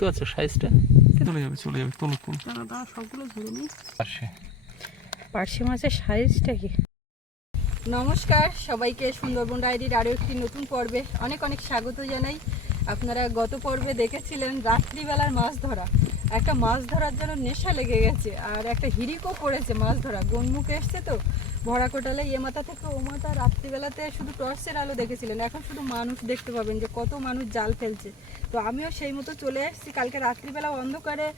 বুঝতে পারছ সাইজটা। চলে যাবে চলে যাবে তোলো তোলো। সবগুলো ধরে নিই আসে পার্শে মাছের সাইজটা কি? নমস্কার সবাইকে সুন্দরবন ডায়েরির আরও একটি নতুন পর্বে অনেক অনেক স্বাগত জানাই। আপনারা গত পর্বে দেখেছিলেন রাত্রিবেলার মাছ ধরা। একটা মাছ ধরার জন্য নেশা লেগে গেছে আর একটা হিরিকও পড়েছে মাছ ধরা গনমুখে এসছে তো ভরা কোটালে এ মাথা থেকে ও মাথা। রাত্রিবেলাতে শুধু টর্চের আলো দেখেছিলেন এখন শুধু মানুষ দেখতে পাবেন যে কত মানুষ জাল ফেলছে। তো আমিও সেই মতো চলে এসেছি কালকে রাত্রিবেলা অন্ধকারে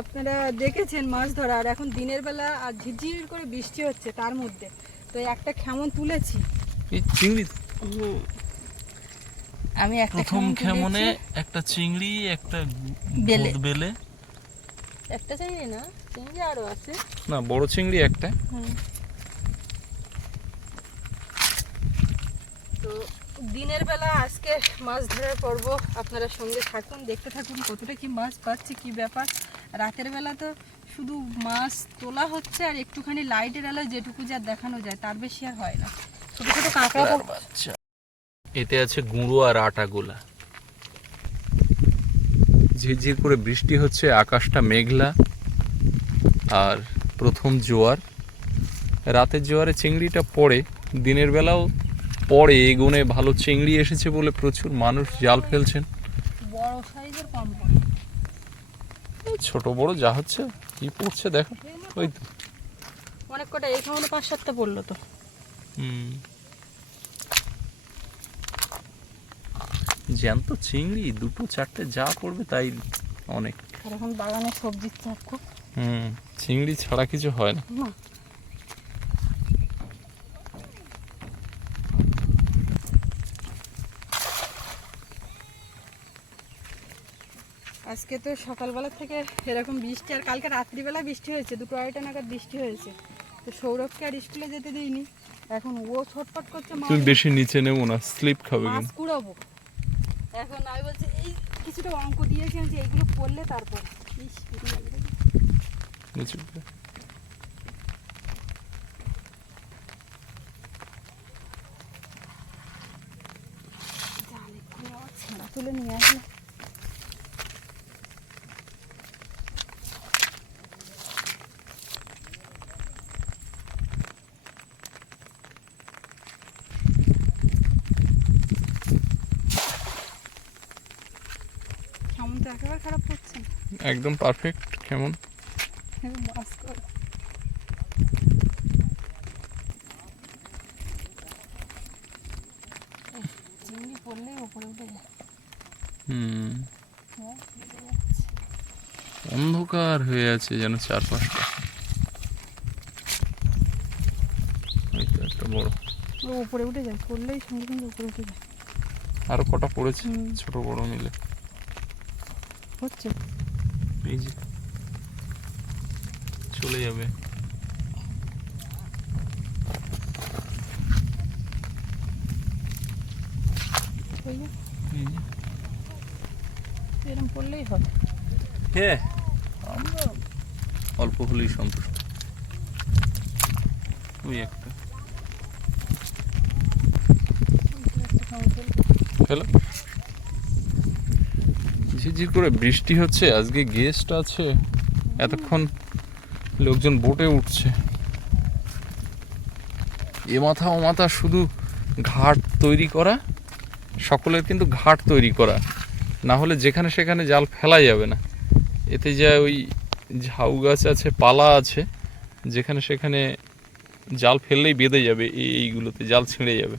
আপনারা দেখেছেন মাছ ধরা। আর এখন দিনের বেলা আর ঝিরঝির করে বৃষ্টি হচ্ছে তার মধ্যে। তো একটা খেমন তুলেছি। চিংড়ি? আমি একটা প্রথম খেমনে একটা চিংড়ি একটা বেলে। বেলে। একটা চিংড়ি না? চিংড়ি আরও আছে। না বড় চিংড়ি একটা। তো দিনের বেলা আজকে মাছ ধরার পর্ব আপনারা সঙ্গে থাকুন দেখতে থাকুন কতটা কি মাছ পাচ্ছে কি ব্যাপার। রাতের বেলা তো শুধু মাছ তোলা হচ্ছে আর একটুখানি লাইটের আলো যেটুকু যা দেখানো যায় তার বেশি আর হয় না। ছোটো ছোটো কাঁকড়া এতে আছে গুঁড়ো আর আটা গোলা ঝিরঝির করে বৃষ্টি হচ্ছে আকাশটা মেঘলা আর প্রথম জোয়ার। রাতের জোয়ারে চিংড়িটা পড়ে দিনের বেলাও পড়ে এগুনে ভালো চিংড়ি এসেছে বলে প্রচুর মানুষ জাল ফেলছেন। বড় সাইজের কম ছোট বড় যা হচ্ছে কি পড়ছে দেখো। ওই তো। অনেক কটা এখানে পাঁচ সাতটা পড়ল তো। হুম। জ্যান্ত চিংড়ি দুটো চারটে যা পড়বে তাই অনেক। আর এখন বাগানে সবজির চাপ খুব। হুম চিংড়ি ছাড়া কিছু হয় না। আজকে তো সকালবেলা থেকে এরকম বৃষ্টি আর কালকে রাত্রিবেলা বৃষ্টি হয়েছে দুটো আড়াইটা নাগাদ বৃষ্টি হয়েছে। তো সৌরভকে আর স্কুলে যেতে দিইনি। এখন ও ছটফট করছে মা তুমি বেশি নিচে নেব না স্লিপ খাবে মাছ কুড়াবো। এখন আমি বলছি এই কিছুটা অঙ্ক দিয়েছি যে এইগুলো পড়লে তারপর। তুলে নিয়ে আসলে কেমন খারাপ না। একদম পারফেক্ট কেমন? এই বাস করে চিংড়ি পড়লেই ওপরে উঠে যায়। হুম। হ্যাঁ। অন্ধকার হয়ে আছে যেন চারপাশটা। একটা বড়। উপরে উঠে যায় পড়লেই সঙ্গে সঙ্গে উপরে উঠে যায়। আরও কটা পড়েছে। ছোট বড় মিলে। হচ্ছে? এই যে। চলে যাবে। এরম পড়লেই হবে হ্যাঁ। আমরা অল্প হলেই সন্তুষ্ট ওই একটা। হ্যালো? ঝিরঝির করে বৃষ্টি হচ্ছে, আজকে গেস্ট আছে। এতক্ষণ লোকজন বোটে উঠছে। এ মাথা ও মাথা শুধু ঘাট তৈরি করা, সকলের কিন্তু ঘাট তৈরি করা। না হলে যেখানে সেখানে জাল ফেলা যাবে না। এতে যা ওই ঝাউ গাছ আছে, পালা আছে, যেখানে সেখানে জাল ফেললেই বেঁধে যাবে, এই- এইগুলোতে জাল ছিঁড়ে যাবে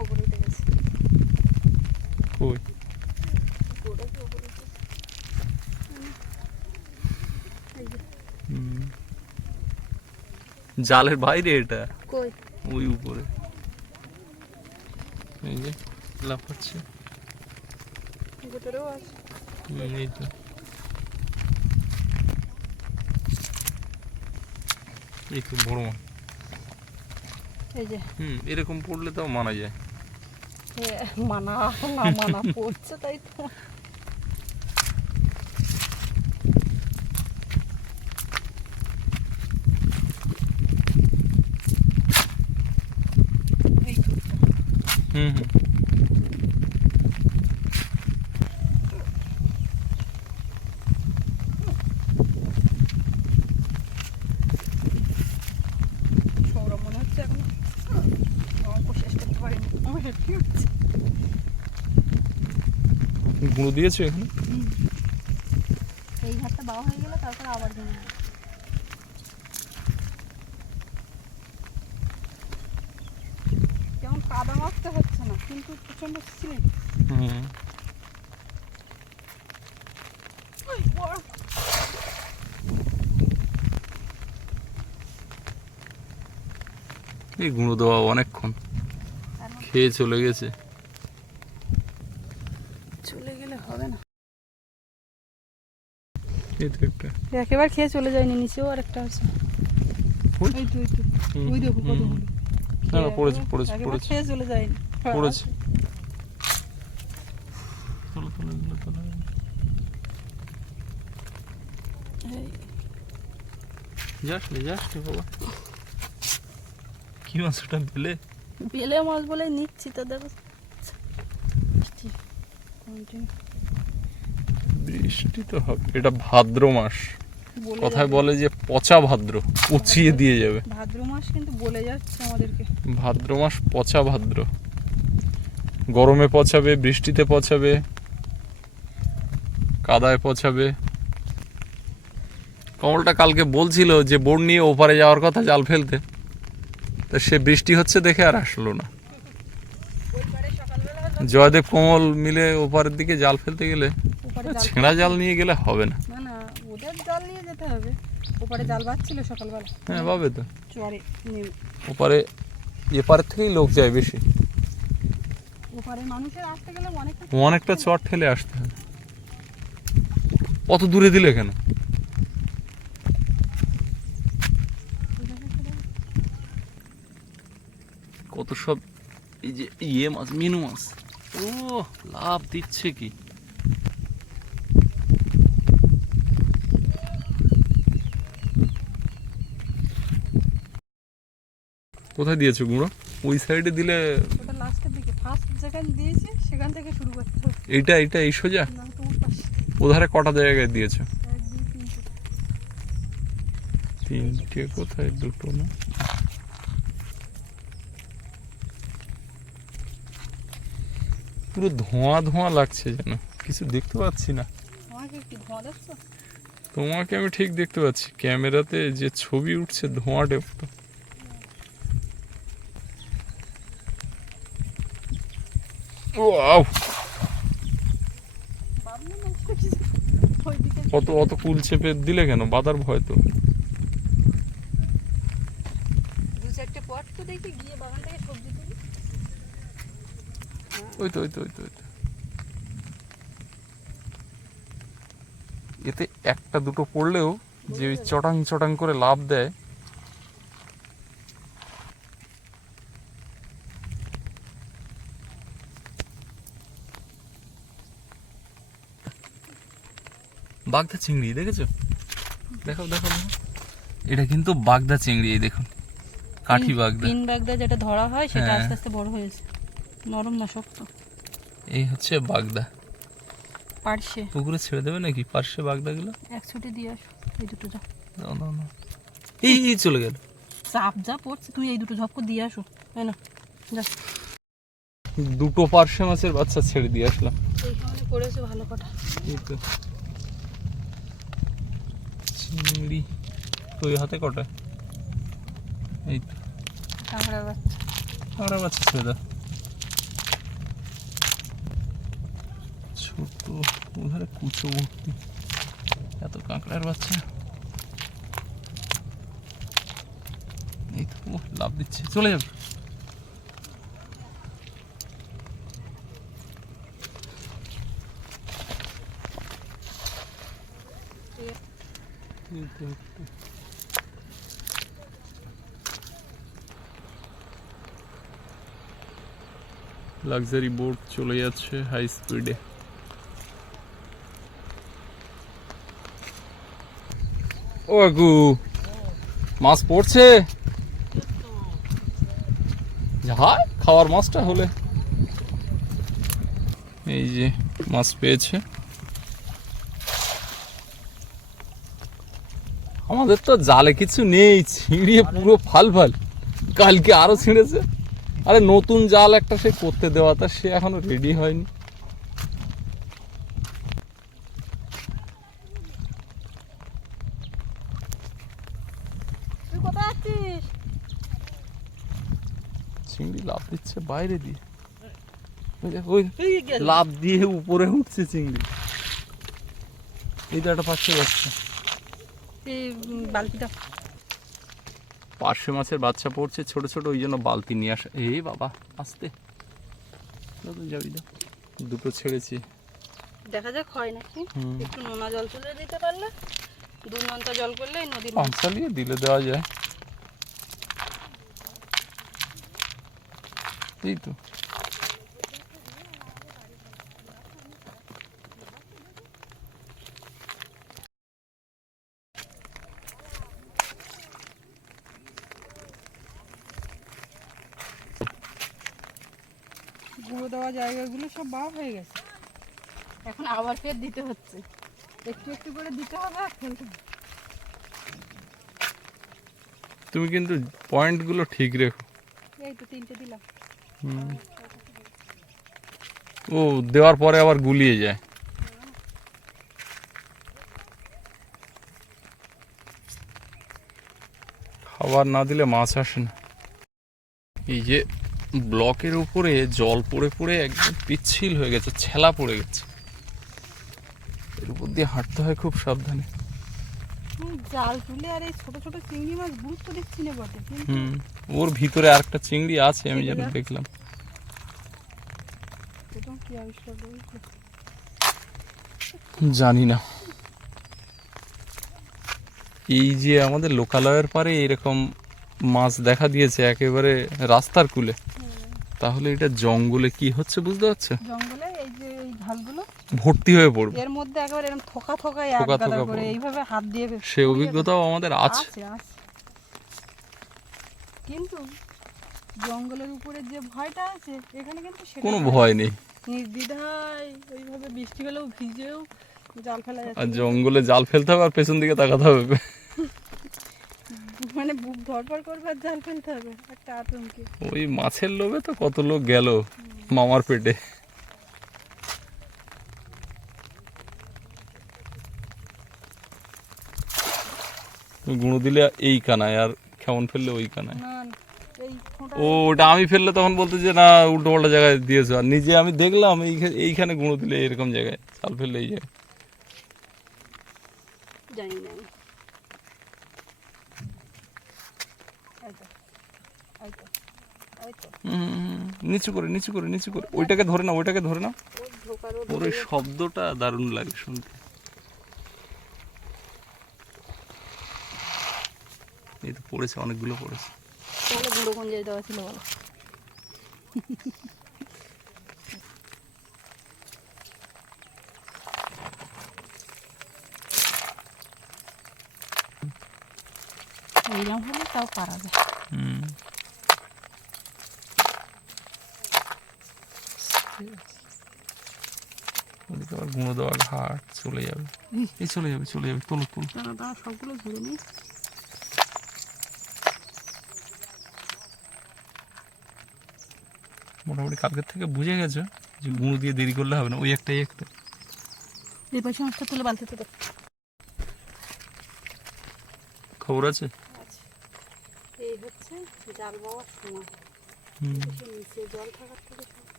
উপরে উঠে গেছে কই উপরে উঠে, উপরে উঠে। এই যে, হুম। জালের বাইরে এটা? কই? ওই উপরে। এই যে লাফাচ্ছে। এই তো। এই তো বড় মাছ এই যে। হুম এরকম পড়লে তাও মানা যায়। মানা না মানা পড়ছে তাই তো হুম হুম সৌরভ মনে হচ্ছে এখন অঙ্ক শেষ করতে পারিনি আমার হেঁটে উঠছে গুঁড়ো দিয়েছ এখানে। এই ঘাটটা হয়ে গেলে তারপর আবার যেমন কাদা হচ্ছে না কিন্তু প্রচণ্ড স্লিপ হুম। এই গুঁড়ো দেওয়া অনেকক্ষণ। খেয়ে চলে গেছে চলে গেলে হবে না এই তো একটা। একেবারে খেয়ে চলে যায়নি নিচেও আর একটা আছে। ওই? ওই তো ওই তো। ওই দেখো কত হলো না না পড়েছে পড়েছে পড়েছে। খেয়ে চলে যায়নি। পড়েছে। তোলো, তোলো, এগুলো তোলো। যাস রে যাস রে বাবা। কি মাছ ওটা বেলে? বেলে মাছ বলে নিচ্ছি তো দেখো। Continue বৃষ্টি তো হবে। এটা ভাদ্র মাস। কথায় বলে যে পচা ভাদ্র পচিয়ে দিয়ে যাবে। ভাদ্র মাস কিন্তু বলে যাচ্ছে আমাদেরকে। ভাদ্র মাস পচা ভাদ্র। গরমে পচাবে বৃষ্টিতে পচাবে কাদায় পচাবে। কমলটা কালকে বলছিল যে বোর্ড নিয়ে ওপারে যাওয়ার কথা জাল ফেলতে। তা সে বৃষ্টি হচ্ছে দেখে আর আসলো না। জয়দেব কমল মিলে ওপারের দিকে জাল ফেলতে গেলে ছেঁড়া জাল নিয়ে গেলে হবে না। না না ওদের জাল নিয়ে যেতে হবে। ওপারে জাল বাজছিল সকালবেলা। হ্যাঁ পাবে তো। চরে ওপারে থেকেই লোক যায় বেশি। ওপারে মানুষের আসতে গেলে অনেকটা অনেকটা চট ঠেলে আসতে হবে অত দূরে দিলে কেন? কত সব এই যে ইয়ে মাছ মিনু মাছ। ও লাভ দিচ্ছে কি? কোথায় দিয়েছ গুঁড়ো? ওই সাইডে দিলে লাস্টের দিকে ফার্স্ট যেখানে দিয়েছি সেখান থেকে শুরু করতে হবে। এইটা এইটা এই সোজা? ওধারে কটা জায়গায় দিয়েছ? তিনটে কোথায়? দুটো না? পুরো ধোঁয়া ধোঁয়া লাগছে যেন। কিছু দেখতে পাচ্ছি না। তোমাকে আমি ঠিক দেখতে পাচ্ছি। ক্যামেরাতে যে ছবি উঠছে ধোঁয়াটে ওইদিকে অত অত কুল চেপে দিলে কেন? বাদার ভয় ওই ওই তো ওই তো ওই তো। এতে একটা দুটো পড়লেও যে ওই চটাং চটাং করে লাভ দেয় বাগদা চিংড়ি দেখেছ? দেখো দেখো দেখো এটা কিন্তু বাগদা চিংড়ি এই দেখুন। কাঠি বাগদা। পিন বাগদা যেটা ধরা হয় সেটা হ্যাঁ। আস্তে আস্তে বড় হয়েছে নরম না শক্ত। এই হচ্ছে বাগদা। পারছে পুকুরে ছেড়ে দেবে নাকি? পার্শ্বে বাগদাগুলো? এক ছুটি দিয়ে আসো এই দুটো যা দাও দাও দাও এই এই চলে গেল। চাপ যা পড়ছে তুমি এই দুটো ঝপকো দিয়ে আসো। তাই না যা। দুটো পার্শে মাছের বাচ্চা ছেড়ে দিয়ে আসলাম। এইখানে পড়েছে ভালো কথা। এই তো। চিংড়ি তুই হাতে কটা? এই তো। কাঁকড়ার বাচ্চা। আমরা বাচ্চা ছেড়ে দাও ছোট ওধারে কুচো ভর্তি এত কাঁকড়ার বাচ্চা। এই তো লাভ দিচ্ছে। চলে যাবে এই তো একটু। লাক্সারি বোট চলে যাচ্ছে হাই স্পিডে ও আগু, মাছ পড়ছে? যা খাওয়ার মাছটা হলে। এই যে, মাছ পেয়েছে। আমাদের তো জালে কিছু নেই ছিঁড়িয়ে পুরো ফাল ফাল। কালকে আরও ছিঁড়েছে। আরে নতুন জাল একটা সে করতে দেওয়া তা সে এখনও রেডি হয়নি। চিংড়ি লাভ দিচ্ছে বাইরে দিয়ে। ওই লাভ দিয়ে উপরে উঠছে চিংড়ি এই তো একটা পাশে যাচ্ছে। এই বালতিটা। পার্শে মাছের বাচ্চা পড়ছে ছোট ছোট ওই জন্য বালতি নিয়ে আসা এই বাবা আসতে। যাবি না দুটো ছেড়েছি। দেখা যাক হয় নাকি? একটু নোনা জল তুলে দিতে পারলে দু নন্তা জল করলে নদীর পাঁচ চালিয়ে দিলে দেওয়া যায়। এই তো। জায়গাগুলো সব বার হয়ে গেছে। এখন আবার ফের দিতে হচ্ছে। একটু একটু করে দিতে হবে হবে। তুমি কিন্তু পয়েন্টগুলো ঠিক রেখো। এই তো তিনটে দিলাম। ও দেওয়ার পরে আবার গুলিয়ে যায়। খাবার না দিলে মাছ আসে না। এই যে ব্লকের উপরে জল পড়ে পড়ে একদম পিচ্ছিল হয়ে গেছে ছেলা পড়ে গেছে। এর উপর দিয়ে হাঁটতে হয় খুব সাবধানে। জাল তুলে আর এই ছোট ছোট চিংড়ি মাছ গুরুত্ব দিচ্ছি না বটে হুম ওর ভিতরে আরেকটা চিংড়ি আছে আমি যেন দেখলাম। জানি না। এই যে আমাদের লোকালয়ের পারে এরকম মাছ দেখা দিয়েছে একেবারে রাস্তার কুলে। তাহলে এটা জঙ্গলে কি হচ্ছে বুঝতে পারছ? জঙ্গলে এই যে এই ঝালগুলো ভর্তি হয়ে পড়বে। এর মধ্যে একেবারে এরকম থোকা থোকা এক গাদা করে এইভাবে হাত দিয়ে সে অভিজ্ঞতাও আমাদের আছে। কিন্তু জঙ্গলের উপরে যে ভয়টা আছে এখানে কিন্তু সেটা কোনো ভয় নেই। নির্দ্বিধায় ওইভাবে বৃষ্টি হলেও ভিজেও জাল ফেলা আর জঙ্গলে জাল ফেলতে হবে আর পেছন দিকে তাকাতে হবে। মানে বুক ধরপড় করবে আর জাল ফেলতে হবে একটা আতঙ্কে। ওই মাছের লোভে তো কত লোক গেল মামার পেটে। গুঁড়ো দিলে এই কানায় আর কেমন ফেললে ওই কানায়। না না, এই ফোঁটা ও ওটা আমি ফেললে তখন বলতে যে না উল্টো পাল্টা জায়গায় দিয়েছ। আর নিজে আমি দেখলাম এইখা- এইখানে গুঁড়ো দিলে এরকম জায়গায় চাল ফেললে এই জায়গায়। জানি না আমি। এই তো, এই তো, এই তো। হুম, নিচু করে নিচু করে নিচু করে। ওইটাকে ধরে না ওইটাকে ধরে না ওর ওই শব্দটা দারুণ লাগে শুনতে। এই তো পড়েছে অনেকগুলো পড়েছে। এইরকম হলে তাও পারা যায়। হুম। গুঁড়ো দেওয়া ঘাট চলে যাবে। এই চলে যাবে চলে যাবে তোলো তোলো। সবগুলো ধরে নিই মোটামুটি কালকের থেকে বুঝে গেছে যে গুঁড়ো দিয়ে দেরি করলে হবে না ওই একটাই একটা। এই পাশে মাছটা তুলে বালতিতে দে। খবর আছে? এই হচ্ছে জাল বাওয়ার সময়। নিচে জল থাকার থেকে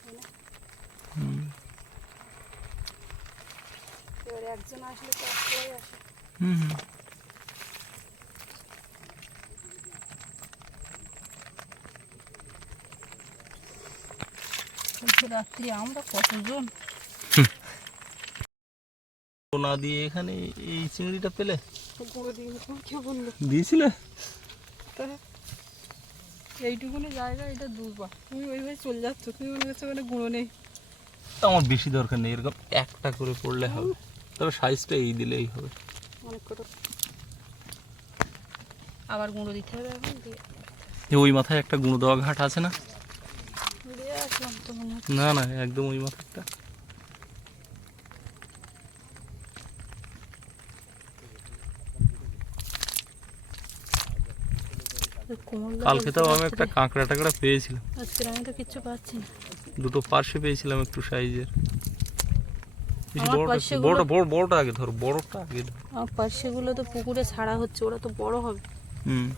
তাই না? হুম এবারে একজন আসলে তো সবাই আসে। হুম হুম। রাত্রি আমরা কতজন? না দিয়ে এখানে এই চিংড়িটা পেলে? দিয়েছিলে? এইটুকুনি জায়গা এটা দুর্বা তুমি ওইভাবে চলে যাচ্ছ তুমি মনে করছ গুঁড়ো নেই। আমার বেশি দরকার নেই এরকম একটা করে পড়লে হবে। তবে সাইজটা এই দিলেই হবে। আবার গুঁড়ো দিতে হবে এখন ওই মাথায় একটা গুঁড়ো দেওয়া ঘাট আছে না? না না একদম ওই মাথাটা কালকে তো আমি একটা কাঁকড়া টাকড়া পেয়েছিলাম। আজকে আমি তো কিচ্ছু পাচ্ছি না। দুটো পার্শ্বে পেয়েছিলাম একটু সাইজের। বড়টা বড় বড়টা আগে ধর বড়টা আগে। ধর আমার পার্শেগুলো তো পুকুরে ছাড়া হচ্ছে ওরা তো বড় হবে। হুম।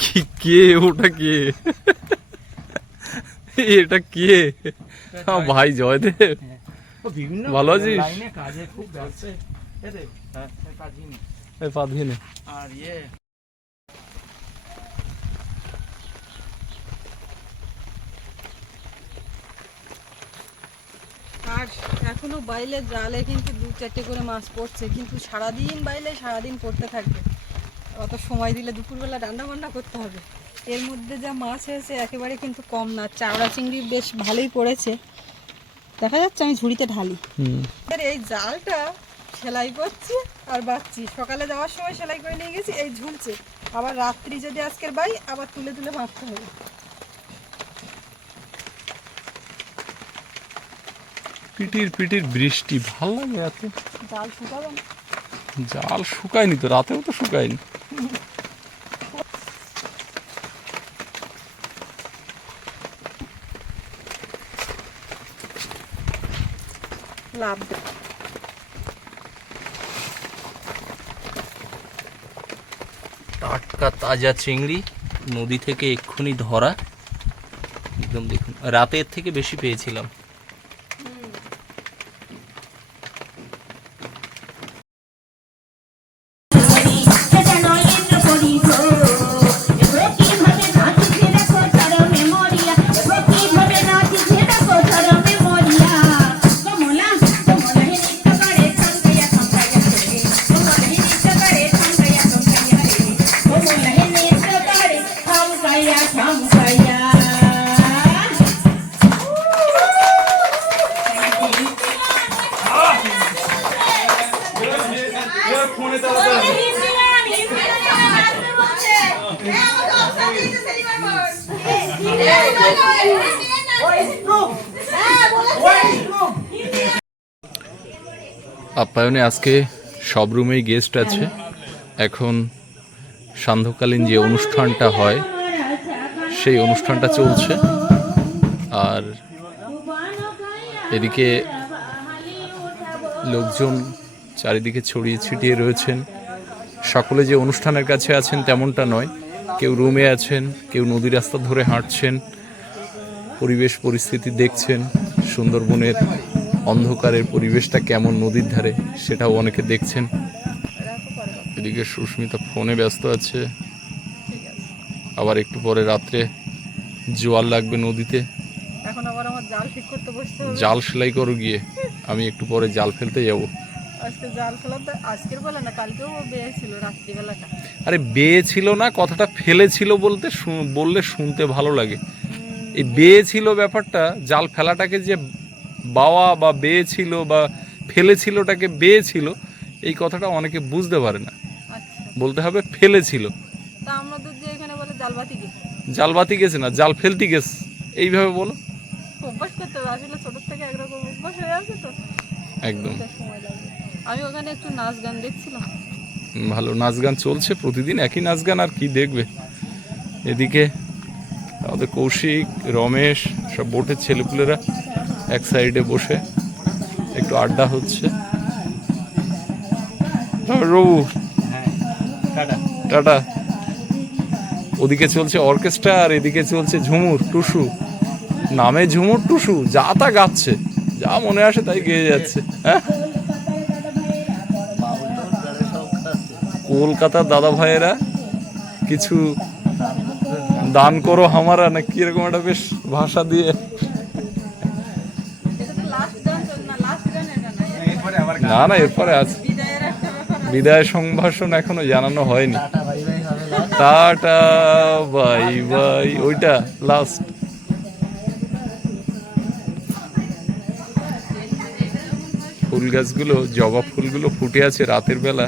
কি কে ওটা কে? এটা কে? আমার ভাই জয়দেব। বিভিন্ন ভালো আছিস? কাজে খুব ব্যস্ত। হ্যাঁ কাজই নেই এই পা ধুয়ে নে। আর ইয়ে আর এখনও বাইলে জালে কিন্তু দু চারটে করে মাছ পড়ছে কিন্তু সারাদিন বাইলে সারাদিন পড়তে থাকবে। অত সময় দিলে দুপুরবেলা রান্না বান্না করতে হবে। এর মধ্যে যা মাছ হয়েছে একেবারে কিন্তু কম না চাওড়া চিংড়ি বেশ ভালোই পড়েছে। দেখা যাচ্ছে আমি ঝুড়িতে ঢালি। এই জালটা সেলাই করছি আর বাচ্ছি সকালে যাওয়ার সময় সেলাই করে নিয়ে গেছি এই ঝুলছে। আবার রাত্রি যদি আজকের বাই আবার তুলে তুলে মারতে হবে। পিটির পিটির বৃষ্টি ভালো লাগে এত। জাল শুকাবে জাল শুকায়নি তো রাতেও তো শুকায়নি। লাভ টাটকা তাজা চিংড়ি নদী থেকে এক্ষুনি ধরা। একদম দেখুন রাতের থেকে বেশি পেয়েছিলাম। আপ্যায়নে আজকে সব রুমেই গেস্ট আছে। এখন সান্ধ্যকালীন যে অনুষ্ঠানটা হয়, সেই অনুষ্ঠানটা চলছে। আর এদিকে লোকজন চারিদিকে ছড়িয়ে ছিটিয়ে রয়েছেন। সকলে যে অনুষ্ঠানের কাছে আছেন তেমনটা নয়। কেউ রুমে আছেন, কেউ নদী রাস্তা ধরে হাঁটছেন, পরিবেশ পরিস্থিতি দেখছেন, সুন্দরবনের অন্ধকারের পরিবেশটা কেমন নদীর ধারে সেটাও অনেকে দেখছেন। এদিকে সুস্মিতা ফোনে ব্যস্ত আছে। আবার একটু পরে রাত্রে জোয়ার লাগবে নদীতে। এখন আবার আমার জাল ঠিক করতে বসতে হবে। জাল সেলাই করো গিয়ে। আমি একটু পরে জাল ফেলতে যাব। আজকে জাল ফেলার তো আজকের বেলা না কালকেও বেয়ে রাত্রিবেলাটা। আরে বেয়ে ছিল না কথাটা ফেলেছিল বলতে বললে শুনতে ভালো লাগে। এই বেয়ে ছিল ব্যাপারটা জাল ফেলাটাকে যে বাওয়া বা বেয়ে ছিল বা ফেলেছিলটাকে বেয়ে ছিল এই কথাটা অনেকে বুঝতে পারে না। আচ্ছা। বলতে হবে ফেলেছিল। জালবাতি জাল বাতি গেছে না জাল ফেলতে গেছে। এইভাবে বলো। একদম। আমি ওখানে একটু নাচ গান দেখছিলাম। ভালো নাচ গান চলছে প্রতিদিন একই নাচ গান আর কি দেখবে? এদিকে আমাদের কৌশিক রমেশ সব বোটের ছেলেপুলেরা এক সাইডে বসে একটু আড্ডা হচ্ছে। রবু হ্যাঁ টাটা। টাটা। ওদিকে চলছে অর্কেস্ট্রা আর এদিকে চলছে ঝুমুর টুসু। নামে ঝুমুর টুসু যা তা গাচ্ছে। যা মনে আসে তাই গেয়ে যাচ্ছে। হ্যাঁ? কলকাতার দাদা ভাইয়েরা কিছু দান করো হামারা না কীরকম একটা বেশ ভাষা দিয়ে না না, এরপরে আছে বিদায় সম্ভাষণ এখনও জানানো হয়নি। টাটা, বাই বাই, ওইটা লাস্ট ফুল গাছগুলো, জবা ফুলগুলো ফুটে আছে রাতের বেলা।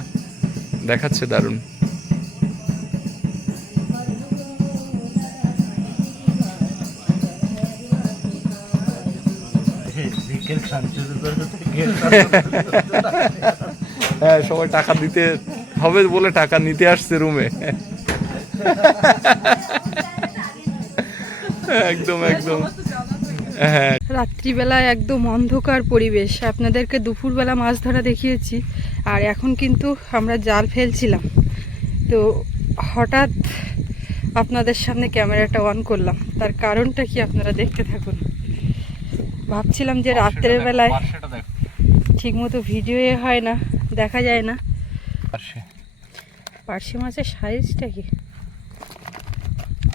দেখাচ্ছে দারুণ। হ্যাঁ সবাই টাকা দিতে হবে বলে টাকা নিতে আসছে রুমে। একদম একদম। হ্যাঁ। রাত্রিবেলায় একদম অন্ধকার পরিবেশ। আপনাদেরকে দুপুরবেলা মাছ ধরা দেখিয়েছি আর এখন কিন্তু আমরা জাল ফেলছিলাম। তো হঠাৎ আপনাদের সামনে ক্যামেরাটা অন করলাম। তার কারণটা কি আপনারা দেখতে থাকুন? ভাবছিলাম যে রাত্রের বেলায় ঠিকমতো ভিডিও হয় না দেখা যায় না। পার্শে। মাছের সাইজটা কি?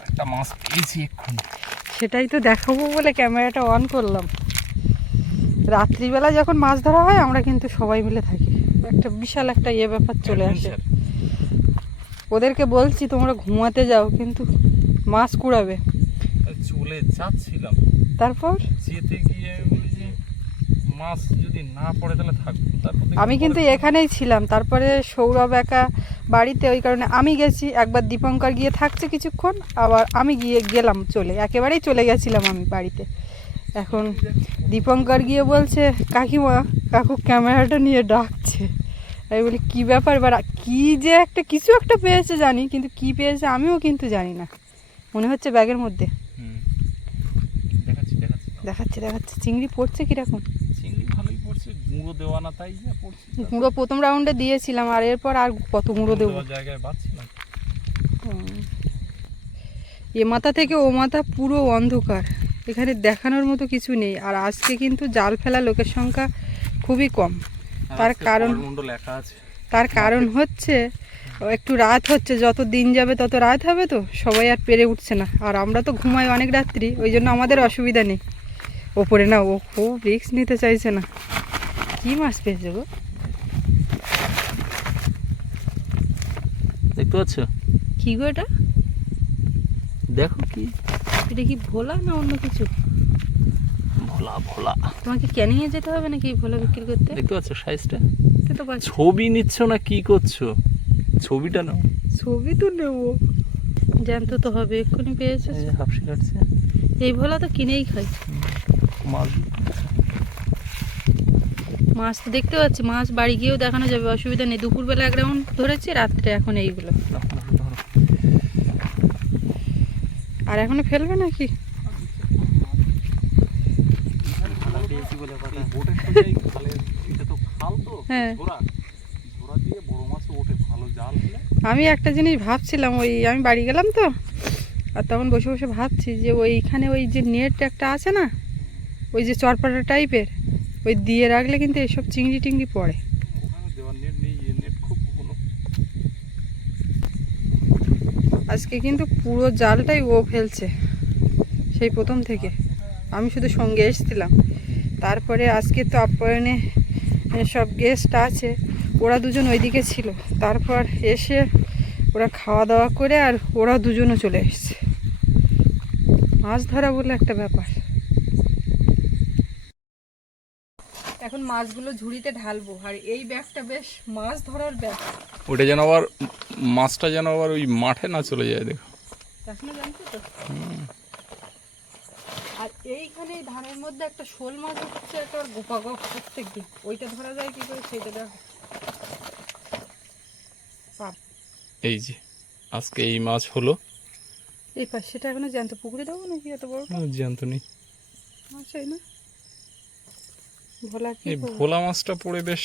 একটা মাছ পেয়েছি এক্ষুনি। সেটাই তো দেখাবো বলে ক্যামেরাটা অন করলাম। রাত্রিবেলা যখন মাছ ধরা হয় আমরা কিন্তু সবাই মিলে থাকি। একটা বিশাল একটা ইয়ে ব্যাপার চলে আসে। ওদেরকে বলছি তোমরা ঘুমাতে যাও কিন্তু মাছ কুড়াবে। চলে যাচ্ছিলাম। তারপর? যেতে গিয়ে মাছ যদি না পড়ে তাহলে থাকব আমি কিন্তু এখানেই ছিলাম। তারপরে সৌরভ একা বাড়িতে ওই কারণে আমি গেছি। একবার দীপঙ্কর গিয়ে থাকছে কিছুক্ষণ আবার আমি গিয়ে গেলাম চলে। একেবারেই চলে গেছিলাম আমি বাড়িতে। এখন দীপঙ্কর গিয়ে বলছে কাকিমা কাকু ক্যামেরাটা নিয়ে ডাকছে। আমি বলি কী ব্যাপার এবার কী যে একটা কিছু একটা পেয়েছে জানি কিন্তু কী পেয়েছে আমিও কিন্তু জানি না। মনে হচ্ছে ব্যাগের মধ্যে। দেখাচ্ছি দেখাচ্ছি। চিংড়ি পড়ছে কীরকম? গুঁড়ো দেওয়া না তাই যা পড়ছে। গুঁড়ো প্রথম রাউন্ডে দিয়েছিলাম আর এরপর আর কত গুঁড়ো দেবো? জায়গায় পাচ্ছিলাম হুম। এ মাথা থেকে ও মাথা পুরো অন্ধকার। এখানে দেখানোর মতো কিছু নেই আর আজকে কিন্তু জাল ফেলা লোকের সংখ্যা খুবই কম। তার কারণ- তার কারণ হচ্ছে একটু রাত হচ্ছে যত দিন যাবে তত রাত হবে তো সবাই আর পেরে উঠছে না। আর আমরা তো ঘুমাই অনেক রাত্রি ওই জন্য আমাদের অসুবিধা নেই। ওপরে না ও খুব রিস্ক নিতে চাইছে না। কি মাছ পেয়েছে গো? দেখতে পাচ্ছ? কি গো এটা? দেখো কি। এটা কি ভোলা না অন্য কিছু? ভোলা ভোলা। তোমাকে ক্যানিংয়ে যেতে হবে নাকি ভোলা বিক্রি করতে? দেখতে পাচ্ছ সাইজটা তো ছবি নিচ্ছ না কি করছ? ছবিটা নাও। ছবি তো নেব। জ্যান্ত তো হবে এক্ষুনি পেয়েছে। হাফসি কাটছে এই ভোলা তো কিনেই খাই। মাছ। মাছ তো দেখতে পাচ্ছি, মাছ বাড়ি গিয়েও দেখানো যাবে, অসুবিধা নেই দুপুরবেলা এক রাউন্ড ধরেছি, রাত্রে এখন এইগুলো। আর এখনও ফেলবে নাকি হ্যাঁ। আমি একটা জিনিস ভাবছিলাম, ওই আমি বাড়ি গেলাম তো, আর তখন বসে বসে ভাবছি যে ওইখানে ওই যে নেট একটা আছে না, ওই যে চরপাটা টাইপের ওই দিয়ে রাখলে কিন্তু এসব চিংড়ি টিংড়ি পড়ে। ভালো আজকে কিন্তু পুরো জালটাই ও ফেলছে সেই প্রথম থেকে। আমি শুধু সঙ্গে এসেছিলাম। তারপরে আজকে তো আপ্যায়নে সব গেস্ট আছে ওরা দুজন ওইদিকে ছিল। তারপর এসে ওরা খাওয়া দাওয়া করে আর ওরা দুজনও চলে এসেছে। মাছ ধরা বলে একটা ব্যাপার। এখন মাছগুলো ঝুড়িতে ঢালবো। আর এই ব্যাগটা বেশ মাছ ধরার ব্যাগ। ওটা যেন আবার মাছটা যেন আবার ওই মাঠে না চলে যায় দেখো। এখনও জানছো তো? আর এইখানে এই ধানের মধ্যে একটা শোল মাছ হচ্ছে একটা গোপা গপ প্রত্যেক দিন ওইটা ধরা যায় কি করে? সেটা দেখো। এই যে আজকে এই মাছ হলো। এই পাশ সেটা এখনও জ্যান্ত। পুকুরে দেবো নাকি এত বড়? জ্যান্ত নেই। মাছ হয় না? ভোলা কি এই ভোলা মাছটা পড়ে বেশ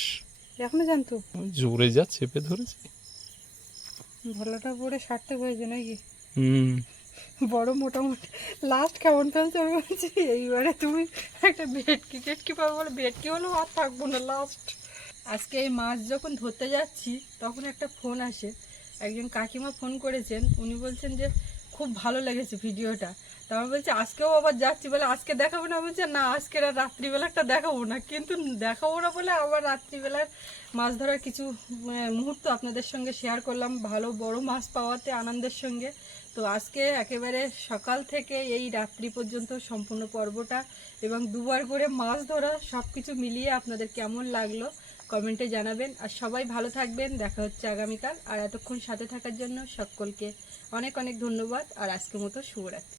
এখনও জানতো? জোরে যা চেপে ধরেছে। ভোলাটা পরে সারতে হয়েছে নাকি? হুম। বড় মোটামুটি। লাস্ট কেমন ফেলছে আমি বলছি এইবারে তুমি একটা ভেটকি টেটকি পাবো বলে ভেটকি হলেও আর থাকব না লাস্ট আজকে এই মাছ যখন ধরতে যাচ্ছি তখন একটা ফোন আসে। একজন কাকিমা ফোন করেছেন উনি বলছেন যে খুব ভালো লেগেছে ভিডিওটা। তারপর বলছে, আজকেও আবার যাচ্ছি বলে আজকে দেখাবো না? বলছে, না, আজকে আর রাত্রিবেলাটা দেখাবো না। কিন্তু দেখাবো না বলে আবার রাত্রিবেলার মাছ ধরার কিছু মুহূর্ত আপনাদের সঙ্গে শেয়ার করলাম। ভালো বড় মাছ পাওয়াতে আনন্দের সঙ্গে। তো আজকে একেবারে সকাল থেকে এই রাত্রি পর্যন্ত সম্পূর্ণ পর্বটা এবং দুবার করে মাছ ধরা সব কিছু মিলিয়ে আপনাদের কেমন লাগল? কমেন্টে জানাবেন। আর সবাই ভালো থাকবেন। দেখা হচ্ছে আগামীকাল। আর এতক্ষণ সাথে থাকার জন্য সকলকে অনেক অনেক ধন্যবাদ। আর আজকের মতো শুভরাত্রি।